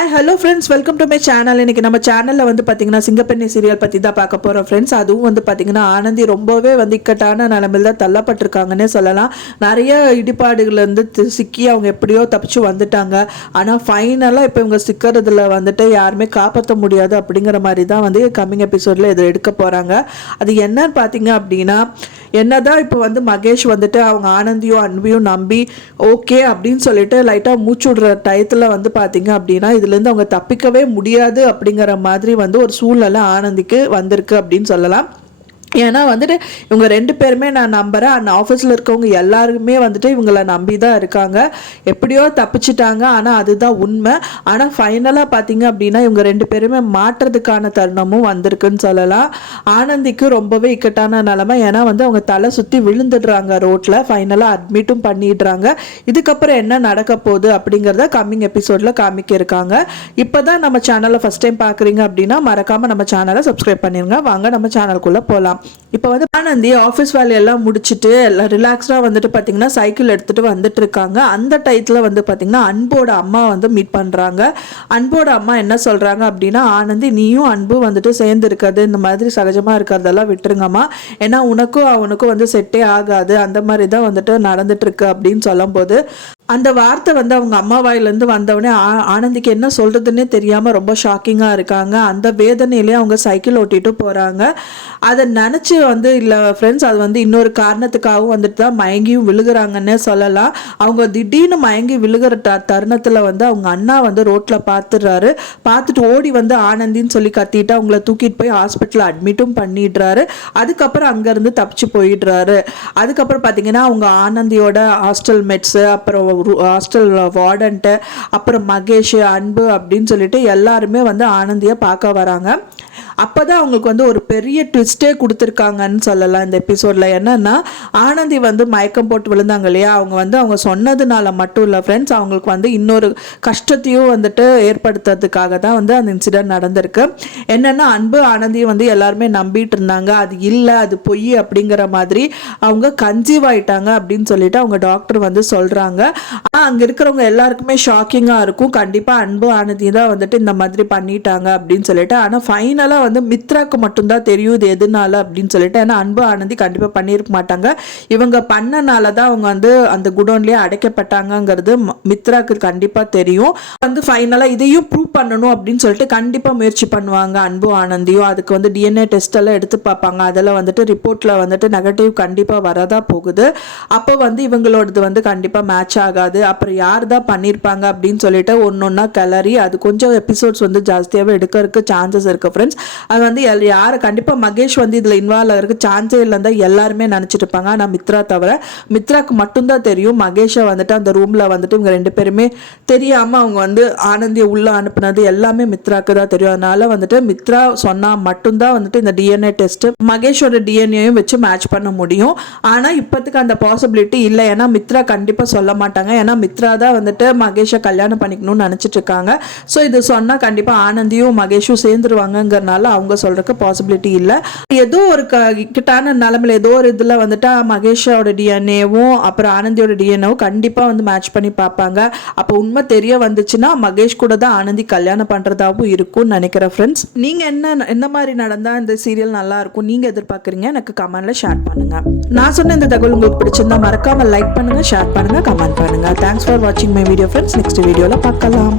Hi hello friends welcome to my channel இன்னைக்கு நம்ம சேனலில் வந்து பார்த்தீங்கன்னா சிங்கப்பெண்ணி சீரியல் பற்றி தான் பார்க்க போகிறோம் ஃப்ரெண்ட்ஸ் அதுவும் வந்து பார்த்தீங்கன்னா ஆனந்தி ரொம்பவே வந்து இக்கட்டான நிலமையில் தான் தள்ளப்பட்டிருக்காங்கன்னே சொல்லலாம். நிறைய இடிபாடுகள்லேருந்து சிக்கி அவங்க எப்படியோ தப்பிச்சு வந்துட்டாங்க. ஆனால் ஃபைனலாக இப்போ இவங்க சிக்கிறதுல வந்துட்டு யாருமே காப்பாற்ற முடியாது அப்படிங்கிற மாதிரி தான் வந்து கம்மிங் எபிசோடில் இதை எடுக்க போகிறாங்க அது என்னன்னு பார்த்தீங்க அப்படின்னா என்னதான் இப்போ வந்து மகேஷ் வந்துட்டு அவங்க ஆனந்தியும் அன்பியும் நம்பி ஓகே அப்படின்னு சொல்லிட்டு லைட்டாக மூச்சு விடுற டயத்தில் வந்து பார்த்தீங்க அப்படின்னா இதில் இதுலேருந்து அவங்க தப்பிக்கவே முடியாது அப்படிங்கிற மாதிரி வந்து ஒரு சூழ்நிலை ஆனந்திக்கு வந்திருக்கு அப்படின்னு சொல்லலாம். ஏன்னா வந்துட்டு இவங்க ரெண்டு பேருமே நான் நம்புகிறேன் அந்த ஆஃபீஸில் இருக்கவங்க எல்லாருமே வந்துட்டு இவங்கள நம்பி தான் இருக்காங்க. எப்படியோ தப்பிச்சிட்டாங்க. ஆனால் அதுதான் உண்மை. ஆனால் ஃபைனலாக பார்த்தீங்க அப்படின்னா இவங்க ரெண்டு பேருமே மாற்றுறதுக்கான தருணமும் வந்திருக்குன்னு சொல்லலாம். ஆனந்திக்கு ரொம்பவே இக்கட்டான நிலமை. ஏன்னா வந்து அவங்க தலை சுற்றி விழுந்துடுறாங்க ரோட்டில் ஃபைனலாக அட்மிட்டும் பண்ணிடுறாங்க. இதுக்கப்புறம் என்ன நடக்க போகுது அப்படிங்கிறத கம்மிங் எபிசோடில் காமிக்க இருக்காங்க இப்போ தான் நம்ம சேனலை ஃபஸ்ட் டைம் பார்க்குறீங்க அப்படின்னா மறக்காமல் நம்ம சேனலை சப்ஸ்கிரைப் பண்ணிடுங்க வாங்க நம்ம சேனலுக்குள்ளே போகலாம் இப்போ வந்து ஆனந்தி ஆஃபீஸ் வேலையெல்லாம் முடிச்சுட்டு எல்லாம் ரிலாக்ஸ்டாக வந்துட்டு பார்த்தீங்கன்னா சைக்கிள் எடுத்துகிட்டு வந்துட்டு இருக்காங்க. அந்த டயத்தில் வந்து பார்த்தீங்கன்னா அன்போட அம்மா வந்து மீட் பண்ணுறாங்க அன்போட அம்மா என்ன சொல்கிறாங்க அப்படின்னா ஆனந்தி நீயும் அன்பு வந்துட்டு சேர்ந்து இருக்கிறது இந்த மாதிரி சகஜமாக இருக்கிறதெல்லாம் விட்டுருங்கம்மா. ஏன்னா உனக்கும் அவனுக்கும் வந்து செட்டே ஆகாது. அந்த மாதிரி தான் வந்துட்டு நடந்துட்டு இருக்கு அப்படின்னு சொல்லும்போது அந்த வார்த்தை வந்து அவங்க அம்மா வாயிலேருந்து வந்தவொடனே ஆ- ஆனந்திக்கு என்ன சொல்கிறதுன்னே தெரியாமல் ரொம்ப ஷாக்கிங்காக இருக்காங்க. அந்த வேதனையிலே அவங்க சைக்கிள் ஓட்டிட்டு போகிறாங்க அதை நினச்சி வந்து இல்லை ஃப்ரெண்ட்ஸ் அது வந்து இன்னொரு காரணத்துக்காகவும் வந்துட்டு தான் மயங்கியும் விழுகிறாங்கன்னே சொல்லலாம். அவங்க திடீர்னு மயங்கி விழுகிற த தருணத்தில் வந்து அவங்க அண்ணா வந்து ரோட்டில் பார்த்துடுறாரு பார்த்துட்டு ஓடி வந்து ஆனந்தின்னு சொல்லி கத்திட்டு அவங்கள தூக்கிட்டு போய் ஹாஸ்பிட்டலில் அட்மிட்டும் பண்ணிடுறாரு. அதுக்கப்புறம் அங்கேருந்து தப்பிச்சு போயிடுறாரு. அதுக்கப்புறம் பார்த்தீங்கன்னா அவங்க ஆனந்தியோட ஹாஸ்டல் மெட்ஸு அப்புறம் ஹாஸ்டல் வார்டன்ட்டு அப்புறம் மகேஷ் அன்பு அப்படின்னு சொல்லிட்டு எல்லாருமே வந்து ஆனந்தியை பார்க்க வராங்க. அப்போ தான் அவங்களுக்கு வந்து ஒரு பெரிய ட்விஸ்ட்டே கொடுத்துருக்காங்கன்னு சொல்லலாம் இந்த எபிசோடில் என்னென்னா ஆனந்தி வந்து மயக்கம் போட்டு விழுந்தாங்க இல்லையா? அவங்க வந்து அவங்க சொன்னதுனால மட்டும் இல்லை ஃப்ரெண்ட்ஸ் அவங்களுக்கு வந்து இன்னொரு கஷ்டத்தையும் வந்துட்டு ஏற்படுத்துறதுக்காக தான் வந்து அந்த இன்சிடென்ட் நடந்திருக்கு. என்னென்னா அன்பு ஆனந்தியும் வந்து எல்லாருமே நம்பிட்டு இருந்தாங்க. அது இல்லை அது பொய் அப்படிங்கிற மாதிரி அவங்க கன்சீவ் ஆயிட்டாங்க அப்படின்னு சொல்லிட்டு அவங்க டாக்டர் வந்து சொல்கிறாங்க அங்கே இருக்கிறவங்க எல்லாருக்குமே ஷாக்கிங்காக இருக்கும். கண்டிப்பாக அன்பு ஆனந்தி தான் வந்துட்டு இந்த மாதிரி பண்ணிட்டாங்க அப்படின்னு சொல்லிட்டு. ஆனால் ஃபைனலாக வந்து மித்ராக்கு மட்டும்தான் தெரியும் இது எதுனால அப்படின்னு சொல்லிட்டு. ஏன்னா அன்பு ஆனந்தி கண்டிப்பாக பண்ணியிருக்க மாட்டாங்க. இவங்க பண்ணனால தான் அவங்க வந்து அந்த குடோன்லேயே அடைக்கப்பட்டாங்கங்கிறது மித்ராக்கு கண்டிப்பாக தெரியும். வந்து ஃபைனலாக இதையும் ப்ரூவ் பண்ணணும் அப்படின்னு சொல்லிட்டு கண்டிப்பாக முயற்சி பண்ணுவாங்க அன்பு ஆனந்தியும். அதுக்கு வந்து டிஎன்ஏ டெஸ்ட் எல்லாம் எடுத்து பார்ப்பாங்க. அதெல்லாம் வந்துட்டு ரிப்போர்ட்டில் வந்துட்டு நெகட்டிவ் கண்டிப்பாக வரதா போகுது. அப்போ வந்து இவங்களோடது வந்து கண்டிப்பாக மேட்ச் ஆகாது. அப்புறம் யார் தான் பண்ணியிருப்பாங்க அப்படின்னு சொல்லிட்டு ஒன்று ஒன்றா கிளறி அது கொஞ்சம் எபிசோட்ஸ் வந்து ஜாஸ்தியாகவே எடுக்கிறதுக்கு சான்சஸ் இருக்குது ஃப்ரெண்ட்ஸ் அது வந்து எல் யார் கண்டிப்பாக மகேஷ் வந்து இதில் இன்வால்வ் ஆகிறதுக்கு சான்ஸே இல்லைன்னு தான் எல்லாருமே நினச்சிட்டு இருப்பாங்க. ஆனால் மித்ரா தவிர மித்ராக்கு மட்டும்தான் தெரியும். மகேஷை வந்துட்டு அந்த ரூமில் வந்துட்டு இவங்க ரெண்டு பேருமே தெரியாமல் அவங்க வந்து ஆனந்தியை உள்ளே அனுப்புனது எல்லாமே மித்ராக்கு தான் தெரியும். அதனால வந்துட்டு மித்ரா சொன்னால் மட்டும்தான் வந்துட்டு இந்த டிஎன்ஏ டெஸ்ட்டு மகேஷோட டிஎன்ஏயும் வச்சு மேட்ச் பண்ண முடியும். ஆனால் இப்போத்துக்கு அந்த பாசிபிலிட்டி இல்லை. ஏன்னா மித்ரா கண்டிப்பாக சொல்ல மாட்டாங்க. ஏன்னா மித்ரா தான் வந்துட்டு மகேஷை கல்யாணம் பண்ணிக்கணும்னு நினச்சிட்டு இருக்காங்க. ஸோ இது சொன்னால் கண்டிப்பாக ஆனந்தியும் மகேஷும் சேர்ந்துருவாங்கங்கிறனால அவங்க சொல்கிறக்கு பாசிபிலிட்டி இல்லை. ஏதோ ஒரு க கிட்டான நிலமையில் ஏதோ ஒரு இதில் வந்துட்டு மகேஷோட டிஎன்ஏவும் அப்புறம் ஆனந்தியோட டிஎன்ஏவும் கண்டிப்பாக வந்து மேட்ச் பண்ணி பார்ப்பாங்க. அப்போ உண்மை தெரிய வந்துச்சுன்னா மகேஷ் கூட தான் ஆனந்தி கல்யாணம் பண்ணுறதாகவும் இருக்கும்னு நினைக்கிறேன் ஃப்ரெண்ட்ஸ் நீங்கள் என்ன என்ன மாதிரி நடந்தால் இந்த சீரியல் நல்லா இருக்கும்? நீங்கள் எதிர்பார்க்குறீங்க? எனக்கு கமெண்ட்டில் ஷேர் பண்ணுங்கள் நான் சொன்ன இந்த தகவல் உங்களுக்கு பிடிச்சிருந்தா மறக்காம லைக் பண்ணுங்கள் ஷேர் பண்ணுங்கள் கமெண்ட் பண்ணுங்க. Thanks for watching my video friends next వీడియోలో పక్కలాం.